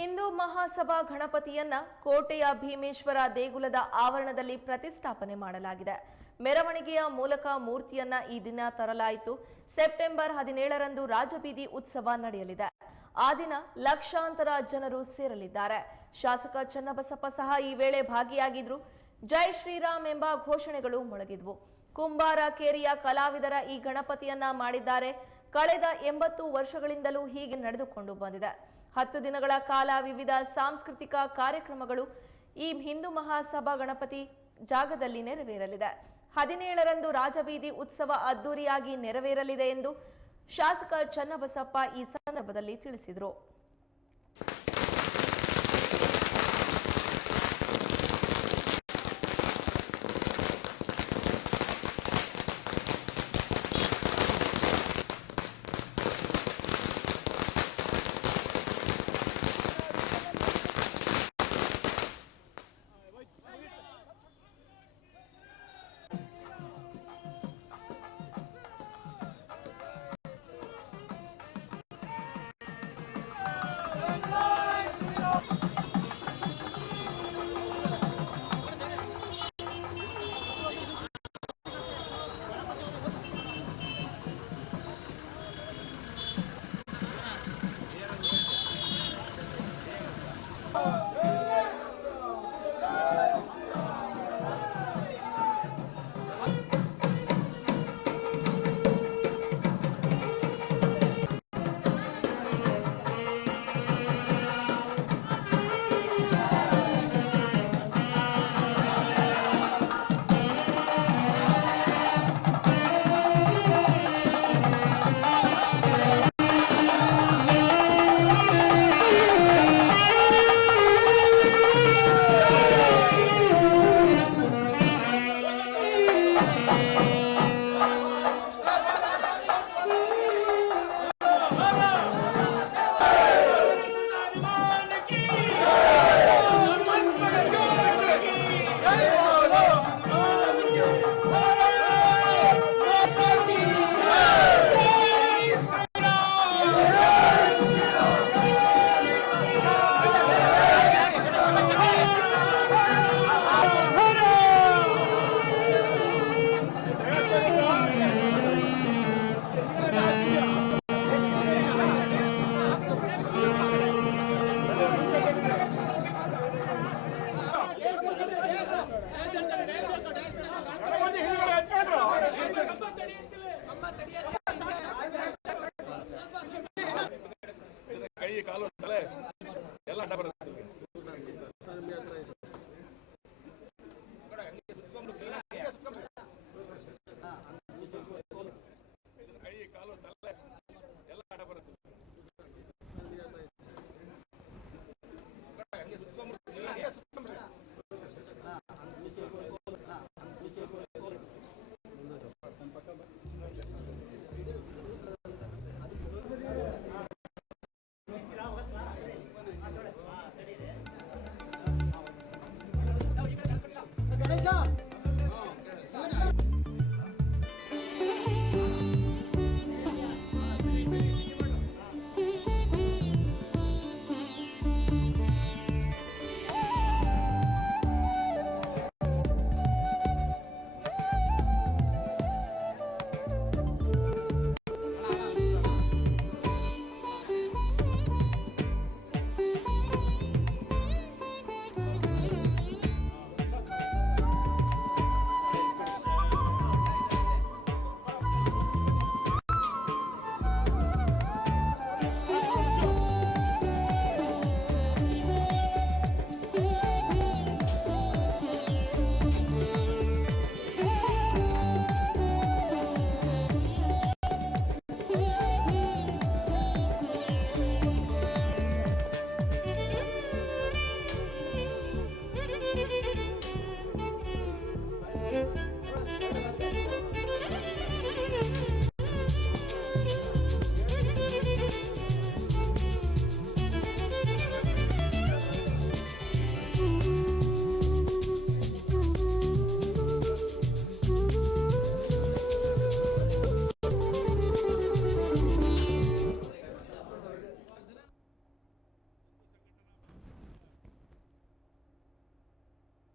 ಹಿಂದೂ ಮಹಾಸಭಾ ಗಣಪತಿಯನ್ನ ಕೋಟೆಯ ಭೀಮೇಶ್ವರ ದೇಗುಲದ ಆವರಣದಲ್ಲಿ ಪ್ರತಿಷ್ಠಾಪನೆ ಮಾಡಲಾಗಿದೆ. ಮೆರವಣಿಗೆಯ ಮೂಲಕ ಮೂರ್ತಿಯನ್ನ ಈ ದಿನ ತರಲಾಯಿತು. ಸೆಪ್ಟೆಂಬರ್ 17ರಂದು ರಾಜಬೀದಿ ಉತ್ಸವ ನಡೆಯಲಿದೆ. ಆ ದಿನ ಲಕ್ಷಾಂತರ ಜನರು ಸೇರಲಿದ್ದಾರೆ. ಶಾಸಕ ಚನ್ನಬಸಪ್ಪ ಸಹ ಈ ವೇಳೆ ಭಾಗಿಯಾಗಿದ್ರು. ಜೈ ಶ್ರೀರಾಮ್ ಎಂಬ ಘೋಷಣೆಗಳು ಮೊಳಗಿದ್ವು. ಕುಂಬಾರ ಕೇರಿಯ ಕಲಾವಿದರ ಈ ಗಣಪತಿಯನ್ನ ಮಾಡಿದ್ದಾರೆ. ಕಳೆದ 80 ವರ್ಷಗಳಿಂದಲೂ ಹೀಗೆ ನಡೆದುಕೊಂಡು ಬಂದಿದೆ. 10 ದಿನಗಳ ಕಾಲ ವಿವಿಧ ಸಾಂಸ್ಕೃತಿಕ ಕಾರ್ಯಕ್ರಮಗಳು ಈ ಹಿಂದೂ ಮಹಾಸಭಾ ಗಣಪತಿ ಜಾಗದಲ್ಲಿ ನೆರವೇರಲಿದೆ. 17ರಂದು ರಾಜಬೀದಿ ಉತ್ಸವ ಅದ್ದೂರಿಯಾಗಿ ನೆರವೇರಲಿದೆ ಎಂದು ಶಾಸಕ ಚನ್ನಬಸಪ್ಪ ಈ ಸಂದರ್ಭದಲ್ಲಿ ತಿಳಿಸಿದರು.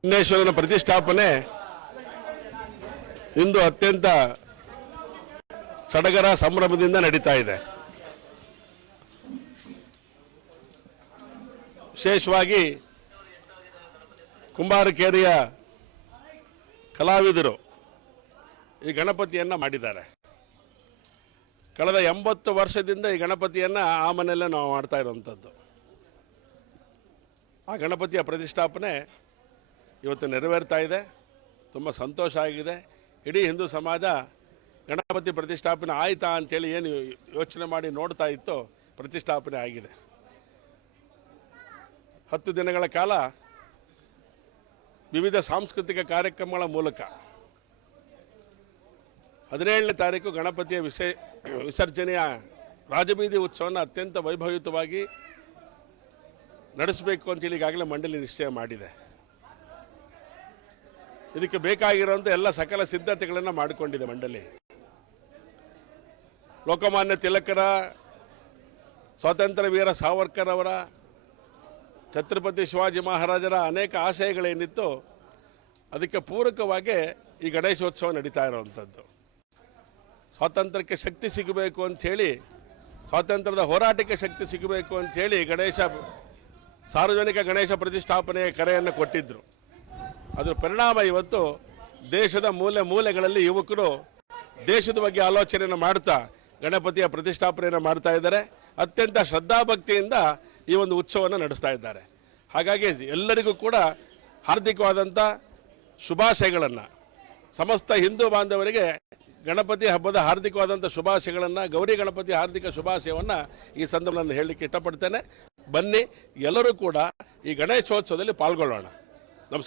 ವಿಘ್ನೇಶ್ವರನ ಪ್ರತಿಷ್ಠಾಪನೆ ಇಂದು ಅತ್ಯಂತ ಸಡಗರ ಸಂಭ್ರಮದಿಂದ ನಡೀತಾ ಇದೆ. ವಿಶೇಷವಾಗಿ ಕುಂಬಾರಕೇರಿಯ ಕಲಾವಿದರು ಈ ಗಣಪತಿಯನ್ನು ಮಾಡಿದ್ದಾರೆ. ಕಳೆದ 80 ವರ್ಷದಿಂದ ಈ ಗಣಪತಿಯನ್ನು ಆ ಮನೆಯಲ್ಲೇ ನಾವು ಮಾಡ್ತಾ ಇರುವಂಥದ್ದು. ಆ ಗಣಪತಿಯ ಪ್ರತಿಷ್ಠಾಪನೆ ಇವತ್ತು ನೆರವೇರ್ತಾ ಇದೆ. ತುಂಬ ಸಂತೋಷ ಆಗಿದೆ. ಇಡೀ ಹಿಂದೂ ಸಮಾಜ ಗಣಪತಿ ಪ್ರತಿಷ್ಠಾಪನೆ ಆಯಿತಾ ಅಂಥೇಳಿ ಏನು ಯೋಚನೆ ಮಾಡಿ ನೋಡ್ತಾ ಇತ್ತು, ಪ್ರತಿಷ್ಠಾಪನೆ ಆಗಿದೆ. 10 ದಿನಗಳ ಕಾಲ ವಿವಿಧ ಸಾಂಸ್ಕೃತಿಕ ಕಾರ್ಯಕ್ರಮಗಳ ಮೂಲಕ 17ನೇ ತಾರೀಕು ಗಣಪತಿಯ ವಿಸರ್ಜನೆಯ ರಾಜಬೀದಿ ಉತ್ಸವವನ್ನು ಅತ್ಯಂತ ವೈಭವಯುತವಾಗಿ ನಡೆಸಬೇಕು ಅಂತೇಳಿ ಈಗಾಗಲೇ ಮಂಡಳಿ ನಿಶ್ಚಯ ಮಾಡಿದೆ. ಇದಕ್ಕೆ ಬೇಕಾಗಿರುವಂಥ ಎಲ್ಲ ಸಕಲ ಸಿದ್ಧತೆಗಳನ್ನು ಮಾಡಿಕೊಂಡಿದೆ ಮಂಡಳಿ. ಲೋಕಮಾನ್ಯ ತಿಲಕರ, ಸ್ವಾತಂತ್ರ್ಯ ವೀರ ಸಾವರ್ಕರ್ ಅವರ, ಛತ್ರಪತಿ ಶಿವಾಜಿ ಮಹಾರಾಜರ ಅನೇಕ ಆಶಯಗಳೇನಿತ್ತು ಅದಕ್ಕೆ ಪೂರಕವಾಗಿ ಈ ಗಣೇಶೋತ್ಸವ ನಡೀತಾ ಇರುವಂಥದ್ದು. ಸ್ವಾತಂತ್ರ್ಯಕ್ಕೆ ಶಕ್ತಿ ಸಿಗಬೇಕು ಅಂಥೇಳಿ, ಸ್ವಾತಂತ್ರ್ಯದ ಹೋರಾಟಕ್ಕೆ ಶಕ್ತಿ ಸಿಗಬೇಕು ಅಂಥೇಳಿ ಸಾರ್ವಜನಿಕ ಗಣೇಶ ಪ್ರತಿಷ್ಠಾಪನೆಯ ಕರೆಯನ್ನು ಕೊಟ್ಟಿದ್ದರು. ಅದರ ಪರಿಣಾಮ ಇವತ್ತು ದೇಶದ ಮೂಲೆ ಮೂಲೆಗಳಲ್ಲಿ ಯುವಕರು ದೇಶದ ಬಗ್ಗೆ ಆಲೋಚನೆಯನ್ನು ಮಾಡ್ತಾ ಗಣಪತಿಯ ಪ್ರತಿಷ್ಠಾಪನೆಯನ್ನು ಮಾಡ್ತಾ ಇದ್ದಾರೆ. ಅತ್ಯಂತ ಶ್ರದ್ಧಾಭಕ್ತಿಯಿಂದ ಈ ಒಂದು ಉತ್ಸವವನ್ನು ನಡೆಸ್ತಾ ಇದ್ದಾರೆ. ಹಾಗಾಗಿ ಎಲ್ಲರಿಗೂ ಕೂಡ ಹಾರ್ದಿಕವಾದಂಥ ಶುಭಾಶಯಗಳನ್ನು, ಸಮಸ್ತ ಹಿಂದೂ ಬಾಂಧವರಿಗೆ ಗಣಪತಿ ಹಬ್ಬದ ಹಾರ್ದಿಕವಾದಂಥ ಶುಭಾಶಯಗಳನ್ನು, ಗೌರಿ ಗಣಪತಿ ಹಾರ್ದಿಕ ಶುಭಾಶಯವನ್ನು ಈ ಸಂದರ್ಭದಲ್ಲಿ ಹೇಳಲಿಕ್ಕೆ ಇಷ್ಟಪಡ್ತೇನೆ. ಬನ್ನಿ, ಎಲ್ಲರೂ ಕೂಡ ಈ ಗಣೇಶೋತ್ಸವದಲ್ಲಿ ಪಾಲ್ಗೊಳ್ಳೋಣ.